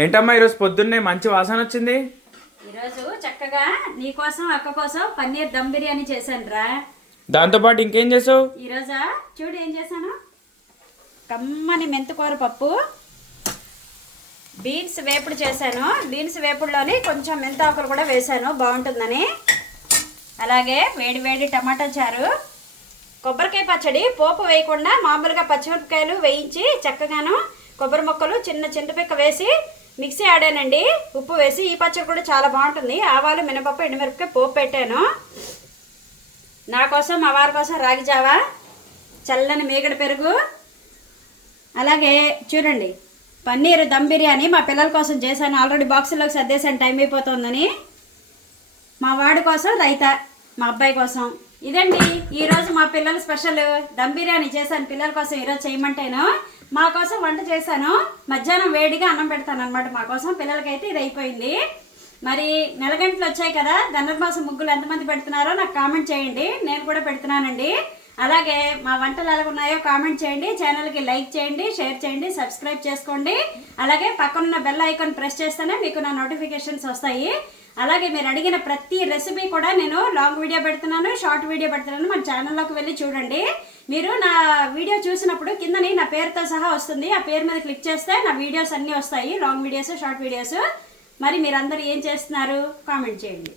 ఏంటమ్మా ఈరోజు పొద్దున్నే మంచి వాసన వచ్చింది? ఈరోజు చక్కగా నీకోసం అక్క కోసం పన్నీర్ దమ్ బిర్యానీ చేశాను రా. దాంతోపాటు ఇంకేం చేసావు? ఈరోజా చూడు ఏం చేశాను. కమ్మని మెంతికూర పప్పు, బీన్స్ వేపుడు చేశాను. బీన్స్ వేపుడులోని కొంచెం మెంతాకులు కూడా వేశాను బాగుంటుందని. అలాగే వేడి వేడి టమాటా చారు, కొబ్బరికాయ పచ్చడి పోపు వేయకుండా మామూలుగా పచ్చిమిరపకాయలు వేయించి చక్కగాను కొబ్బరి ముక్కలు చిన్న చింతపిక్క వేసి మిక్సీ ఆడానండి, ఉప్పు వేసి. ఈ పచ్చడి కూడా చాలా బాగుంటుంది. ఆవాలు, మినపప్పు, ఎండుమిరపకాయ పోపు పెట్టాను. నా కోసం మా వారి కోసం రాగి జావా, చల్లని మీగడ పెరుగు, అలాగే చూడండి పన్నీర్ దమ్ బిర్యానీ మా పిల్లల కోసం చేశాను. ఆల్రెడీ బాక్సుల్లోకి సర్దేశాను టైం అయిపోతుందని. మా వాడి కోసం రైతా, మా అబ్బాయి కోసం. ఇదండి ఈరోజు మా పిల్లల స్పెషల్ దమ్ బిర్యానీ చేశాను పిల్లల కోసం. ఈరోజు చేయమంటేను మా కోసం వంట చేశాను. మధ్యాహ్నం వేడిగా అన్నం పెడతాను అనమాట మా కోసం. పిల్లలకైతే ఇది అయిపోయింది. మరి నెలగంటలు వచ్చాయి కదా, ధనుర్మాసం ముగ్గులు ఎంతమంది పెడుతున్నారో నాకు కామెంట్ చేయండి. నేను కూడా పెడుతున్నానండి. అలాగే మా వంటలు ఎలా ఉన్నాయో కామెంట్ చేయండి. ఛానల్కి లైక్ చేయండి, షేర్ చేయండి, సబ్స్క్రైబ్ చేసుకోండి. అలాగే పక్కనున్న బెల్ ఐకాన్ ప్రెస్ చేస్తేనే మీకు నా నోటిఫికేషన్స్ వస్తాయి. అలాగే మీరు అడిగిన ప్రతి రెసిపీ కూడా నేను లాంగ్ వీడియో పెడుతున్నాను, షార్ట్ వీడియో పెడుతున్నాను. మన ఛానల్లోకి వెళ్ళి చూడండి. మీరు నా వీడియో చూసినప్పుడు కిందని నా పేరుతో సహా వస్తుంది. ఆ పేరు మీద క్లిక్ చేస్తే నా వీడియోస్ అన్నీ వస్తాయి, లాంగ్ వీడియోస్, షార్ట్ వీడియోస్. మరి మీరందరూ ఏం చేస్తున్నారు కామెంట్ చేయండి.